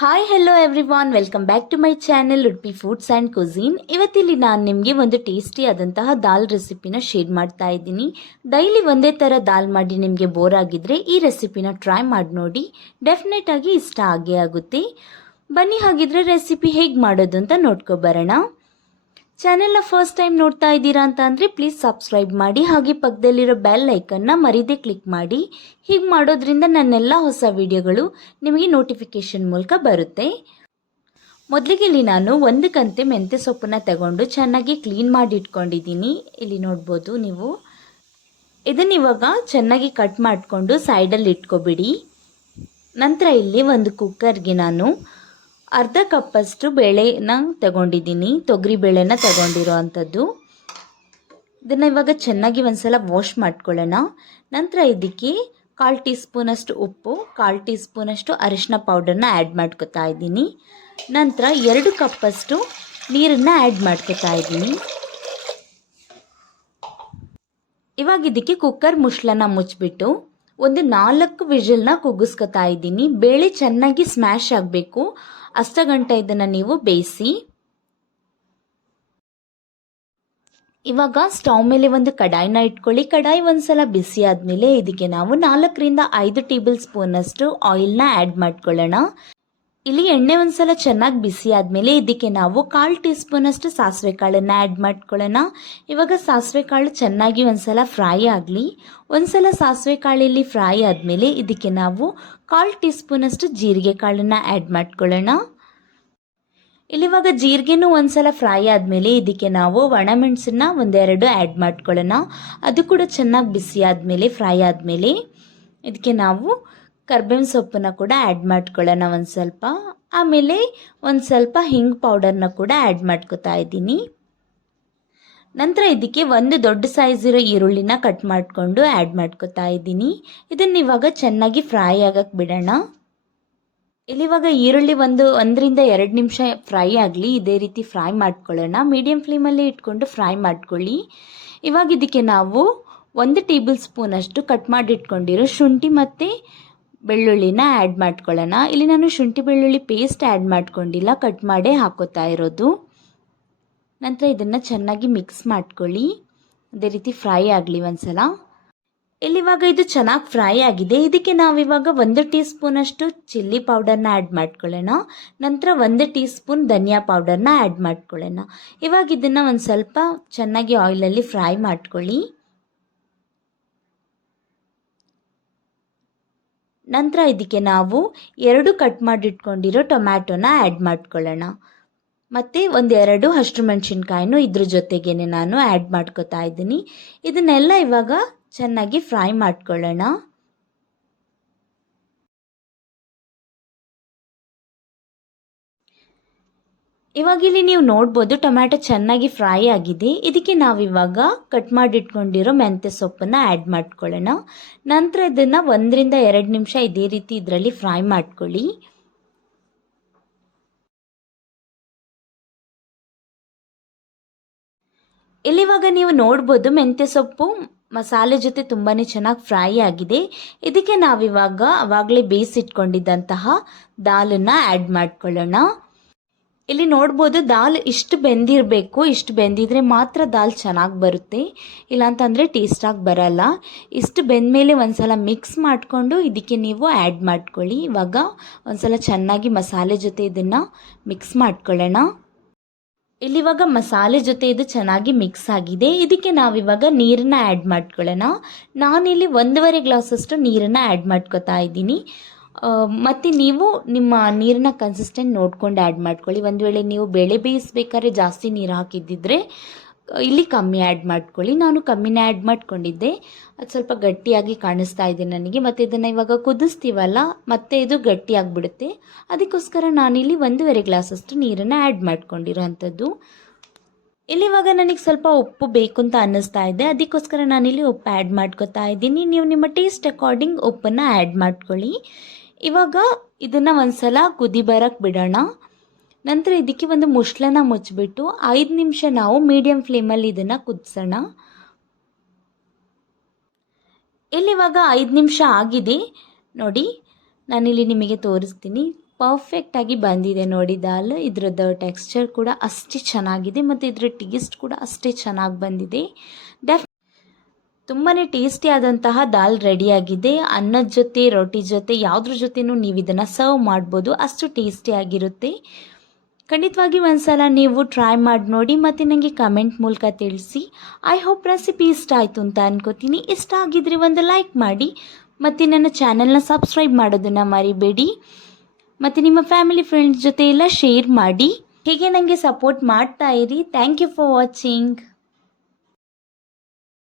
Hi hello everyone, welcome back to my channel Udupi foods and cuisine. ಇವತ್ತಿಲ್ಲಿ ನಾನು ನಿಮಗೆ ಒಂದು ಟೇಸ್ಟಿ ಆದಂತಹ ದಾಲ್ ರೆಸಿಪಿನ ಶೇರ್ ಮಾಡ್ತಾ ಇದ್ದೀನಿ. ಡೈಲಿ ಒಂದೇ ಥರ ದಾಲ್ ಮಾಡಿ ನಿಮಗೆ ಬೋರ್ ಆಗಿದ್ರೆ ಈ ರೆಸಿಪಿನ ಟ್ರೈ ಮಾಡಿ ನೋಡಿ, ಡೆಫಿನೆಟ್ ಆಗಿ ಇಷ್ಟ ಆಗೇ ಆಗುತ್ತೆ. ಬನ್ನಿ ಹಾಗಿದ್ರೆ ರೆಸಿಪಿ ಹೇಗೆ ಮಾಡೋದು ಅಂತ ನೋಡ್ಕೊಬರೋಣ. ಚಾನೆಲ್ನ ಫಸ್ಟ್ ಟೈಮ್ ನೋಡ್ತಾ ಇದ್ದೀರಾ ಅಂತ ಅಂದರೆ ಪ್ಲೀಸ್ ಸಬ್ಸ್ಕ್ರೈಬ್ ಮಾಡಿ, ಹಾಗೆ ಪಕ್ಕದಲ್ಲಿರೋ ಬೆಲ್ ಐಕನ್ನ ಮರೀದೆ ಕ್ಲಿಕ್ ಮಾಡಿ. ಹೀಗೆ ಮಾಡೋದ್ರಿಂದ ನನ್ನೆಲ್ಲ ಹೊಸ ವಿಡಿಯೋಗಳು ನಿಮಗೆ ನೋಟಿಫಿಕೇಶನ್ ಮೂಲಕ ಬರುತ್ತೆ. ಮೊದಲಿಗೆ ಇಲ್ಲಿ ನಾನು ಒಂದು ಕಂತೆ ಮೆಂತ್ಯ ಸೊಪ್ಪನ್ನ ತಗೊಂಡು ಚೆನ್ನಾಗಿ ಕ್ಲೀನ್ ಮಾಡಿ ಇಟ್ಕೊಂಡಿದ್ದೀನಿ. ಇಲ್ಲಿ ನೋಡ್ಬೋದು ನೀವು. ಇದನ್ನ ಇವಾಗ ಚೆನ್ನಾಗಿ ಕಟ್ ಮಾಡಿಕೊಂಡು ಸೈಡಲ್ಲಿ ಇಟ್ಕೊಬಿಡಿ. ನಂತರ ಇಲ್ಲಿ ಒಂದು ಕುಕ್ಕರ್ಗೆ ನಾನು ಅರ್ಧ ಕಪ್ಪಷ್ಟು ಬೇಳೆನ ತಗೊಂಡಿದ್ದೀನಿ, ತೊಗರಿ ಬೇಳೆನ ತಗೊಂಡಿರೋ ಅಂಥದ್ದು. ಇದನ್ನು ಇವಾಗ ಚೆನ್ನಾಗಿ ಒಂದ್ಸಲ ವಾಶ್ ಮಾಡ್ಕೊಳ್ಳೋಣ. ನಂತರ ಇದಕ್ಕೆ 1/4 ಟೀ ಸ್ಪೂನಷ್ಟು ಉಪ್ಪು, 1/4 ಟೀ ಸ್ಪೂನಷ್ಟು ಅರಿಶಿನ ಪೌಡರ್ನ ಆ್ಯಡ್ ಮಾಡ್ಕೊತಾ ಇದ್ದೀನಿ. ನಂತರ 2 ಕಪ್ಪಷ್ಟು ನೀರನ್ನು ಆ್ಯಡ್ ಮಾಡ್ಕೊತಾ ಇದ್ದೀನಿ. ಇವಾಗ ಇದಕ್ಕೆ ಕುಕ್ಕರ್ ಮುಚ್ಚಳನ ಮುಚ್ಚಿಬಿಟ್ಟು ಒಂದು 4 ವಿಷಲ್ನ ಕೂಗಿಸ್ಕೊತಾ ಇದ್ದೀನಿ. ಬೇಳೆ ಚೆನ್ನಾಗಿ ಸ್ಮ್ಯಾಶ್ ಆಗಬೇಕು, ಅಷ್ಟ ಗಂಟೆ ಇದನ್ನು ನೀವು ಬೇಯಿಸಿ. ಇವಾಗ ಸ್ಟವ್ ಮೇಲೆ ಒಂದು ಕಡಾಯಿನ ಇಟ್ಕೊಳ್ಳಿ. ಕಡಾಯಿ ಒಂದ್ಸಲ ಬಿಸಿ ಆದಮೇಲೆ ಇದಕ್ಕೆ ನಾವು 4 ರಿಂದ 5 ಟೇಬಲ್ ಸ್ಪೂನಷ್ಟು ಆಯಿಲ್ನ ಆ್ಯಡ್ ಮಾಡ್ಕೊಳ್ಳೋಣ. ಇಲ್ಲಿ ಎಣ್ಣೆ ಒಂದ್ಸಲ ಚೆನ್ನಾಗಿ ಬಿಸಿ ಆದಮೇಲೆ ಇದಕ್ಕೆ ನಾವು 1/4 ಟೀ ಸ್ಪೂನಷ್ಟು ಸಾಸಿವೆ ಕಾಳನ್ನು ಆ್ಯಡ್ ಮಾಡ್ಕೊಳ್ಳೋಣ. ಇವಾಗ ಸಾಸಿವೆ ಕಾಳು ಚೆನ್ನಾಗಿ ಒಂದ್ಸಲ ಫ್ರೈ ಆಗಲಿ. ಒಂದ್ಸಲ ಸಾಸಿವೆ ಕಾಳಲ್ಲಿ ಫ್ರೈ ಆದಮೇಲೆ ಇದಕ್ಕೆ ನಾವು 1/4 ಟೀ ಸ್ಪೂನಷ್ಟು ಜೀರಿಗೆ ಕಾಳನ್ನು ಆ್ಯಡ್ ಮಾಡ್ಕೊಳ್ಳೋಣ. ಇಲ್ಲಿವಾಗ ಜೀರಿಗೆನೂ ಒಂದ್ಸಲ ಫ್ರೈ ಆದಮೇಲೆ ಇದಕ್ಕೆ ನಾವು ಒಣಮೆಣಸನ್ನ 1-2 ಆ್ಯಡ್ ಮಾಡ್ಕೊಳ್ಳೋಣ. ಅದು ಕೂಡ ಚೆನ್ನಾಗಿ ಬಿಸಿ ಆದಮೇಲೆ ಫ್ರೈ ಆದಮೇಲೆ ಇದಕ್ಕೆ ನಾವು ಕರ್ಬೇವಿನ ಸೊಪ್ಪನ್ನ ಕೂಡ ಆ್ಯಡ್ ಮಾಡ್ಕೊಳ್ಳೋಣ ಒಂದು ಸ್ವಲ್ಪ. ಆಮೇಲೆ ಒಂದು ಸ್ವಲ್ಪ ಹಿಂಗ್ ಪೌಡರ್ನ ಕೂಡ ಆ್ಯಡ್ ಮಾಡ್ಕೊತಾ ಇದ್ದೀನಿ. ನಂತರ ಇದಕ್ಕೆ ಒಂದು ದೊಡ್ಡ ಸೈಜ್ ಇರೋ ಈರುಳ್ಳಿನ ಕಟ್ ಮಾಡಿಕೊಂಡು ಆ್ಯಡ್ ಮಾಡ್ಕೊತಾ ಇದ್ದೀನಿ. ಇದನ್ನ ಇವಾಗ ಚೆನ್ನಾಗಿ ಫ್ರೈ ಆಗಕ್ಕೆ ಬಿಡೋಣ. ಇಲ್ಲಿವಾಗ ಈರುಳ್ಳಿ 1 ರಿಂದ 2 ನಿಮಿಷ ಫ್ರೈ ಆಗಲಿ. ಇದೇ ರೀತಿ ಫ್ರೈ ಮಾಡ್ಕೊಳ್ಳೋಣ. ಮೀಡಿಯಂ ಫ್ಲೇಮಲ್ಲಿ ಇಟ್ಕೊಂಡು ಫ್ರೈ ಮಾಡ್ಕೊಳ್ಳಿ. ಇವಾಗ ಇದಕ್ಕೆ ನಾವು 1 ಟೇಬಲ್ ಸ್ಪೂನಷ್ಟು ಕಟ್ ಮಾಡಿ ಇಟ್ಕೊಂಡಿರೋ ಶುಂಠಿ ಮತ್ತು ಬೆಳ್ಳುಳ್ಳಿನ ಆ್ಯಡ್ ಮಾಡ್ಕೊಳ್ಳೋಣ. ಇಲ್ಲಿ ನಾನು ಶುಂಠಿ ಬೆಳ್ಳುಳ್ಳಿ ಪೇಸ್ಟ್ ಆ್ಯಡ್ ಮಾಡ್ಕೊಂಡಿಲ್ಲ, ಕಟ್ ಮಾಡೇ ಹಾಕೋತಾ ಇರೋದು. ನಂತರ ಇದನ್ನು ಚೆನ್ನಾಗಿ ಮಿಕ್ಸ್ ಮಾಡ್ಕೊಳ್ಳಿ. ಅದೇ ರೀತಿ ಫ್ರೈ ಆಗಲಿ ಒಂದ್ಸಲ. ಇಲ್ಲಿವಾಗ ಇದು ಚೆನ್ನಾಗಿ ಫ್ರೈ ಆಗಿದೆ. ಇದಕ್ಕೆ ನಾವಿವಾಗ 1 ಟೀ ಸ್ಪೂನಷ್ಟು ಚಿಲ್ಲಿ ಪೌಡರ್ನ ಆ್ಯಡ್ ಮಾಡ್ಕೊಳ್ಳೋಣ. ನಂತರ 1 ಟೀ ಸ್ಪೂನ್ ಧನಿಯಾ ಪೌಡರ್ನ ಆ್ಯಡ್ ಮಾಡ್ಕೊಳ್ಳೋಣ. ಇವಾಗ ಇದನ್ನು ಒಂದು ಸ್ವಲ್ಪ ಚೆನ್ನಾಗಿ ಆಯಿಲಲ್ಲಿ ಫ್ರೈ ಮಾಡ್ಕೊಳ್ಳಿ. ನಂತರ ಇದಕ್ಕೆ ನಾವು 2 ಕಟ್ ಮಾಡಿಟ್ಕೊಂಡಿರೋ ಟೊಮ್ಯಾಟೊನ ಆ್ಯಡ್ ಮಾಡ್ಕೊಳ್ಳೋಣ. ಮತ್ತು 1-2 ಹಸಿರು ಮೆಣಸಿನ್ಕಾಯಿನೂ ಇದ್ರ ಜೊತೆಗೇನೆ ನಾನು ಆ್ಯಡ್ ಮಾಡ್ಕೊತಾ ಇದ್ದೀನಿ. ಇದನ್ನೆಲ್ಲ ಇವಾಗ ಚೆನ್ನಾಗಿ ಫ್ರೈ ಮಾಡ್ಕೊಳ್ಳೋಣ. ಇವಾಗ ಇಲ್ಲಿ ನೀವು ನೋಡ್ಬೋದು ಟೊಮ್ಯಾಟೊ ಚೆನ್ನಾಗಿ ಫ್ರೈ ಆಗಿದೆ. ಇದಕ್ಕೆ ನಾವಿವಾಗ ಕಟ್ ಮಾಡಿಟ್ಕೊಂಡಿರೋ ಮೆಂತ್ಯ ಸೊಪ್ಪನ್ನ ಆ್ಯಡ್ ಮಾಡ್ಕೊಳ್ಳೋಣ. ನಂತರ ಇದನ್ನು 1 ರಿಂದ 2 ನಿಮಿಷ ಇದೇ ರೀತಿ ಇದರಲ್ಲಿ ಫ್ರೈ ಮಾಡ್ಕೊಳ್ಳಿ. ಇಲ್ಲಿವಾಗ ನೀವು ನೋಡ್ಬೋದು ಮೆಂತ್ಯ ಸೊಪ್ಪು ಮಸಾಲೆ ಜೊತೆ ತುಂಬಾ ಚೆನ್ನಾಗಿ ಫ್ರೈ ಆಗಿದೆ. ಇದಕ್ಕೆ ನಾವಿವಾಗ ಅವಾಗಲೇ ಬೇಯಿಸಿಟ್ಕೊಂಡಿದ್ದಂತಹ ದಾಲನ್ನು ಆ್ಯಡ್ ಮಾಡ್ಕೊಳ್ಳೋಣ. ಇಲ್ಲಿ ನೋಡ್ಬೋದು ದಾಲ್ ಇಷ್ಟು ಬೆಂದಿರಬೇಕು. ಇಷ್ಟು ಬೆಂದಿದ್ರೆ ಮಾತ್ರ ದಾಲ್ ಚೆನ್ನಾಗಿ ಬರುತ್ತೆ, ಇಲ್ಲಾಂತಂದರೆ ಟೇಸ್ಟಾಗಿ ಬರಲ್ಲ. ಇಷ್ಟು ಬೆಂದಮೇಲೆ ಒಂದ್ಸಲ ಮಿಕ್ಸ್ ಮಾಡಿಕೊಂಡು ಇದಕ್ಕೆ ನೀವು ಆ್ಯಡ್ ಮಾಡ್ಕೊಳ್ಳಿ. ಇವಾಗ ಒಂದ್ಸಲ ಚೆನ್ನಾಗಿ ಮಸಾಲೆ ಜೊತೆ ಇದನ್ನು ಮಿಕ್ಸ್ ಮಾಡ್ಕೊಳ್ಳೋಣ. ಇಲ್ಲಿವಾಗ ಮಸಾಲೆ ಜೊತೆ ಇದು ಚೆನ್ನಾಗಿ ಮಿಕ್ಸ್ ಆಗಿದೆ. ಇದಕ್ಕೆ ನಾವಿವಾಗ ನೀರನ್ನ ಆ್ಯಡ್ ಮಾಡ್ಕೊಳ್ಳೋಣ. ನಾನಿಲ್ಲಿ 1.5 ಗ್ಲಾಸಷ್ಟು ನೀರನ್ನು ಆ್ಯಡ್ ಮಾಡ್ಕೊತಾ ಇದ್ದೀನಿ. ಮತ್ತು ನೀವು ನಿಮ್ಮ ನೀರಿನ ಕನ್ಸಿಸ್ಟೆಂಟ್ ನೋಡ್ಕೊಂಡು ಆ್ಯಡ್ ಮಾಡ್ಕೊಳ್ಳಿ. ಒಂದು ವೇಳೆ ನೀವು ಬೇಳೆ ಬೇಯಿಸ್ಬೇಕಾದ್ರೆ ಜಾಸ್ತಿ ನೀರು ಹಾಕಿದ್ದಿದ್ರೆ ಇಲ್ಲಿ ಕಮ್ಮಿ ಆ್ಯಡ್ ಮಾಡ್ಕೊಳ್ಳಿ. ನಾನು ಕಮ್ಮಿನೇ ಆ್ಯಡ್ ಮಾಡ್ಕೊಂಡಿದ್ದೆ. ಅದು ಸ್ವಲ್ಪ ಗಟ್ಟಿಯಾಗಿ ಕಾಣಿಸ್ತಾ ಇದೆ ನನಗೆ. ಮತ್ತು ಇದನ್ನು ಇವಾಗ ಕುದಿಸ್ತೀವಲ್ಲ ಮತ್ತೆ ಇದು ಗಟ್ಟಿಯಾಗಿಬಿಡುತ್ತೆ. ಅದಕ್ಕೋಸ್ಕರ ನಾನಿಲ್ಲಿ 1.5 ಗ್ಲಾಸಷ್ಟು ನೀರನ್ನು ಆ್ಯಡ್ ಮಾಡ್ಕೊಂಡಿರೋ ಅಂಥದ್ದು. ಇಲ್ಲಿವಾಗ ನನಗೆ ಸ್ವಲ್ಪ ಉಪ್ಪು ಬೇಕು ಅಂತ ಅನ್ನಿಸ್ತಾ ಇದೆ, ಅದಕ್ಕೋಸ್ಕರ ನಾನಿಲ್ಲಿ ಉಪ್ಪು ಆ್ಯಡ್ ಮಾಡ್ಕೊತಾ ಇದ್ದೀನಿ. ನೀವು ನಿಮ್ಮ ಟೇಸ್ಟ್ ಅಕಾರ್ಡಿಂಗ್ ಉಪ್ಪನ್ನು ಆ್ಯಡ್ ಮಾಡ್ಕೊಳ್ಳಿ. ಇವಾಗ ಇದನ್ನು ಒಂದ್ಸಲ ಕುದಿ ಬರಕ್ಕೆ ಬಿಡೋಣ. ನಂತರ ಇದಕ್ಕೆ ಒಂದು ಮುಚ್ಚಳನ ಮುಚ್ಚಿಬಿಟ್ಟು 5 ನಿಮಿಷ ನಾವು ಮೀಡಿಯಂ ಫ್ಲೇಮಲ್ಲಿ ಇದನ್ನು ಕುದಿಸೋಣ. ಇಲ್ಲಿವಾಗ 5 ನಿಮಿಷ ಆಗಿದೆ ನೋಡಿ. ನಾನಿಲ್ಲಿ ನಿಮಗೆ ತೋರಿಸ್ತೀನಿ. ಪರ್ಫೆಕ್ಟಾಗಿ ಬಂದಿದೆ ನೋಡಿ ದಾಲ್. ಇದ್ರದ್ದು ಟೆಕ್ಸ್ಚರ್ ಕೂಡ ಅಷ್ಟೇ ಚೆನ್ನಾಗಿದೆ ಮತ್ತು ಇದ್ರ ಟೇಸ್ಟ್ ಕೂಡ ಅಷ್ಟೇ ಚೆನ್ನಾಗಿ ಬಂದಿದೆ. ತುಂಬಾ ಟೇಸ್ಟಿ ಆದಂತಹ ದಾಲ್ ರೆಡಿಯಾಗಿದೆ. ಅನ್ನದ ಜೊತೆ, ರೊಟ್ಟಿ ಜೊತೆ, ಯಾವುದ್ರ ಜೊತೆನೂ ನೀವು ಇದನ್ನು ಸರ್ವ್ ಮಾಡ್ಬೋದು. ಅಷ್ಟು ಟೇಸ್ಟಿಯಾಗಿರುತ್ತೆ. ಖಂಡಿತವಾಗಿ ಒಂದ್ಸಲ ನೀವು ಟ್ರೈ ಮಾಡಿ ನೋಡಿ ಮತ್ತು ನನಗೆ ಕಮೆಂಟ್ ಮೂಲಕ ತಿಳಿಸಿ. ಐ ಹೋಪ್ ರೆಸಿಪಿ ಇಷ್ಟ ಆಯಿತು ಅಂತ ಅನ್ಕೋತೀನಿ. ಇಷ್ಟ ಆಗಿದ್ರೆ ಒಂದು ಲೈಕ್ ಮಾಡಿ ಮತ್ತು ನನ್ನ ಚಾನೆಲ್ನ ಸಬ್ಸ್ಕ್ರೈಬ್ ಮಾಡೋದನ್ನು ಮರಿಬೇಡಿ. ಮತ್ತು ನಿಮ್ಮ ಫ್ಯಾಮಿಲಿ ಫ್ರೆಂಡ್ಸ್ ಜೊತೆ ಎಲ್ಲ ಶೇರ್ ಮಾಡಿ. ಹೀಗೆ ನನಗೆ ಸಪೋರ್ಟ್ ಮಾಡ್ತಾ ಇರಿ. Thank you for watching.